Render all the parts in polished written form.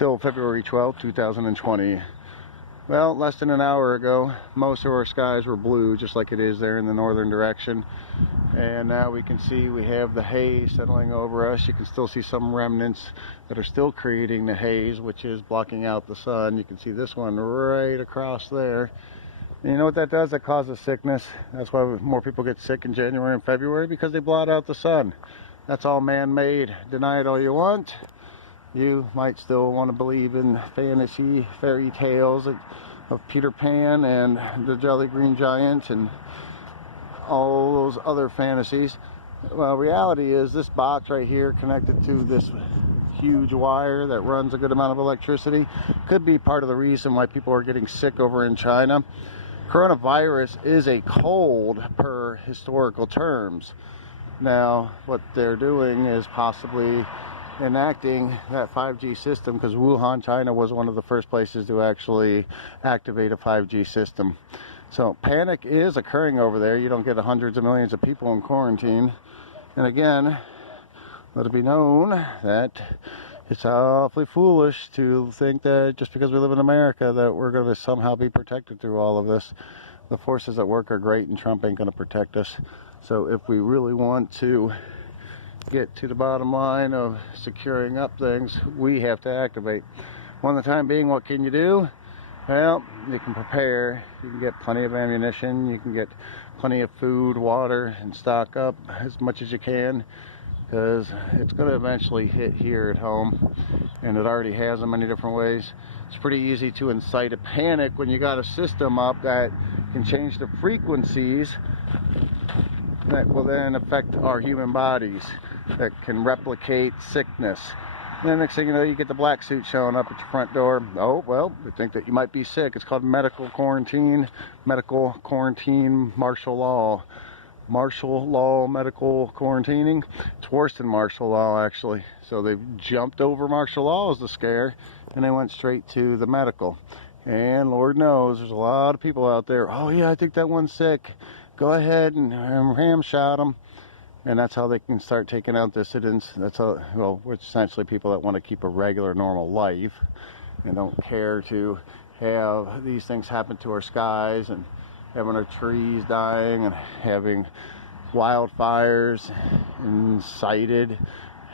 Still February 12th, 2020. Well, less than an hour ago, most of our skies were blue, just like it is there in the northern direction. And now we can see we have the haze settling over us. You can still see some remnants that are still creating the haze, which is blocking out the sun. You can see this one right across there. And you know what that does? That causes sickness. That's why more people get sick in January and February, because they blot out the sun. That's all man-made. Deny it all you want. You might still want to believe in fantasy fairy tales of Peter Pan and the Jolly Green Giant and all those other fantasies. Well, reality is this box right here connected to this huge wire that runs a good amount of electricity could be part of the reason why people are getting sick over in China. Coronavirus is a cold per historical terms. Now, what they're doing is possibly enacting that 5G system, because Wuhan, China was one of the first places to actually activate a 5G system. So panic is occurring over there. You don't get hundreds of millions of people in quarantine. And again, let it be known that it's awfully foolish to think that just because we live in America that we're going to somehow be protected through all of this. The forces at work are great, and Trump ain't going to protect us. So if we really want to get to the bottom line of securing up things, we have to activate. One of the time being, what can you do? Well, you can prepare. You can get plenty of ammunition. You can get plenty of food, water, and stock up as much as you can, because it's going to eventually hit here at home, and it already has in many different ways. It's pretty easy to incite a panic when you got a system up that can change the frequencies that will then affect our human bodies, that can replicate sickness. And the next thing you know, you get the black suit showing up at your front door. Oh, well, we think that you might be sick. It's called medical quarantine, martial law. Martial law, medical quarantining. It's worse than martial law, actually. So they've jumped over martial law as the scare, and they went straight to the medical. And Lord knows, there's a lot of people out there, oh yeah, I think that one's sick. Go ahead and ham shot them. And that's how they can start taking out dissidents. That's how, well, which essentially people that want to keep a regular, normal life and don't care to have these things happen to our skies, and having our trees dying, and having wildfires incited,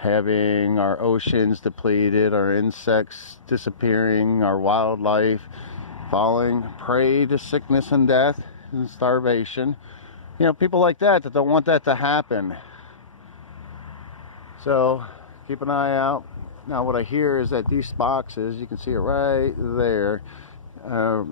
having our oceans depleted, our insects disappearing, our wildlife falling prey to sickness and death and starvation. You know, people like that don't want that to happen. So keep an eye out. Now what I hear is that these boxes, you can see it right there,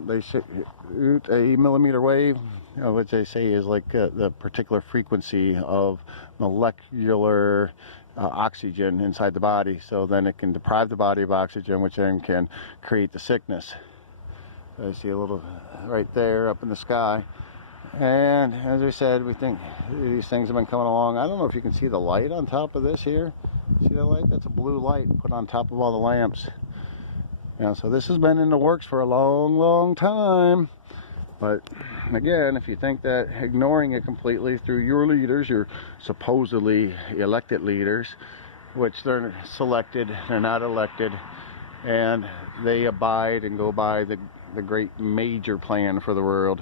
they shoot a millimeter wave, which they say is like the particular frequency of molecular oxygen inside the body. So then it can deprive the body of oxygen, which then can create the sickness. I see a little right there up in the sky. And as I said, we think these things have been coming along. I don't know if you can see the light on top of this here. See that light? That's a blue light put on top of all the lamps. You know, so this has been in the works for a long, long time. But again, if you think that ignoring it completely through your leaders, your supposedly elected leaders, which they're selected, they're not elected, and they abide and go by the great major plan for the world,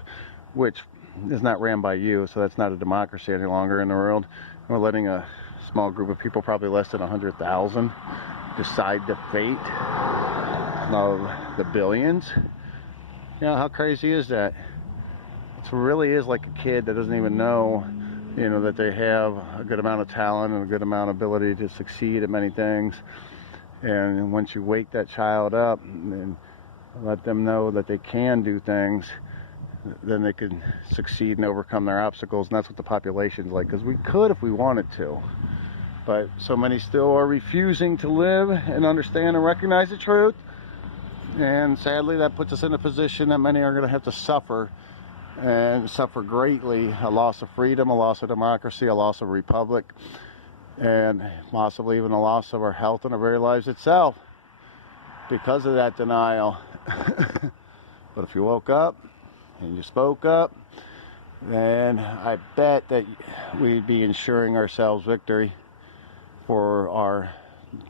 which is not ran by you, so that's not a democracy any longer in the world. We're letting a small group of people, probably less than 100,000, decide the fate of the billions. You know, how crazy is that? It really is like a kid that doesn't even know, you know, that they have a good amount of talent and a good amount of ability to succeed at many things. And once you wake that child up and let them know that they can do things, then they can succeed and overcome their obstacles. And that's what the population's like, because we could if we wanted to, but so many still are refusing to live and understand and recognize the truth. And sadly, that puts us in a position that many are going to have to suffer, and suffer greatly. A loss of freedom, a loss of democracy, a loss of republic, and possibly even a loss of our health and our very lives itself because of that denial. But if you woke up and you spoke up, then I bet that we'd be ensuring ourselves victory for our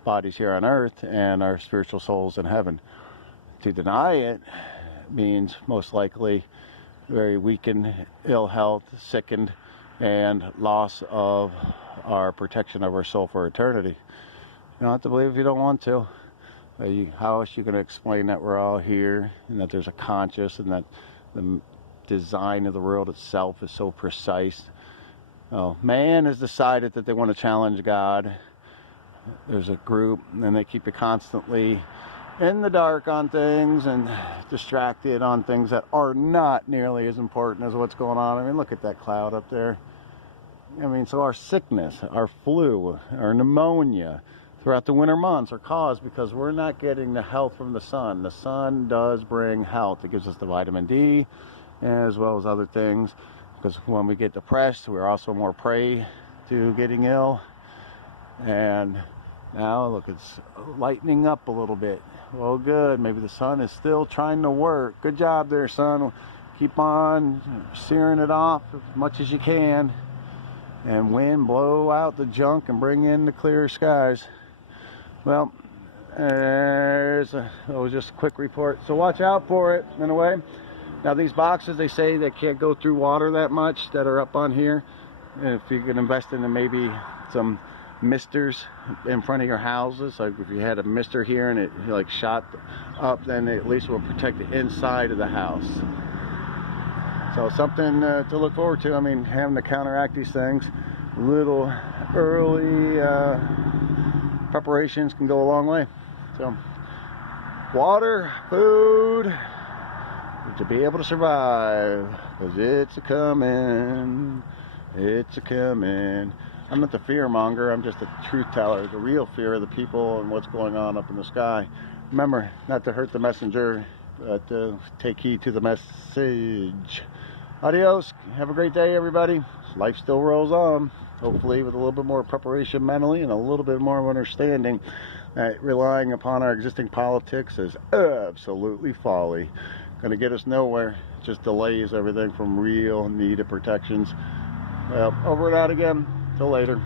bodies here on earth and our spiritual souls in heaven. To deny it means most likely very weakened, ill health, sickened, and loss of our protection of our soul for eternity. You don't have to believe if you don't want to. How else are you going to explain that we're all here and that there's a conscious and that the design of the world itself is so precise? Oh, man has decided that they want to challenge God. There's a group and they keep it constantly in the dark on things and distracted on things that are not nearly as important as what's going on. I mean, look at that cloud up there. I mean, so our sickness, our flu, our pneumonia throughout the winter months are caused because we're not getting the health from the sun. The sun does bring health. It gives us the vitamin D as well as other things, because when we get depressed, we're also more prey to getting ill. And now look, it's lightening up a little bit. Well, good. Maybe the sun is still trying to work. Good job there, sun. Keep on searing it off as much as you can. And wind, blow out the junk and bring in the clear skies. Well, that was just a quick report. So watch out for it in a way. Now these boxes, they say they can't go through water that much that are up on here. And if you can invest in maybe some misters in front of your houses, like if you had a mister here and it like shot up, then it at least will protect the inside of the house. So something to look forward to. I mean, having to counteract these things, little early preparations can go a long way. So water, food, to be able to survive, because it's a coming, it's a coming. I'm not the fear monger, I'm just a truth teller. The real fear of the people and what's going on up in the sky. Remember, not to hurt the messenger, but to take heed to the message. Adios, have a great day everybody. Life still rolls on, hopefully with a little bit more preparation mentally and a little bit more of understanding that relying upon our existing politics is absolutely folly. Gonna get us nowhere, just delays everything from real needed protections. Well, over and out again. Till later.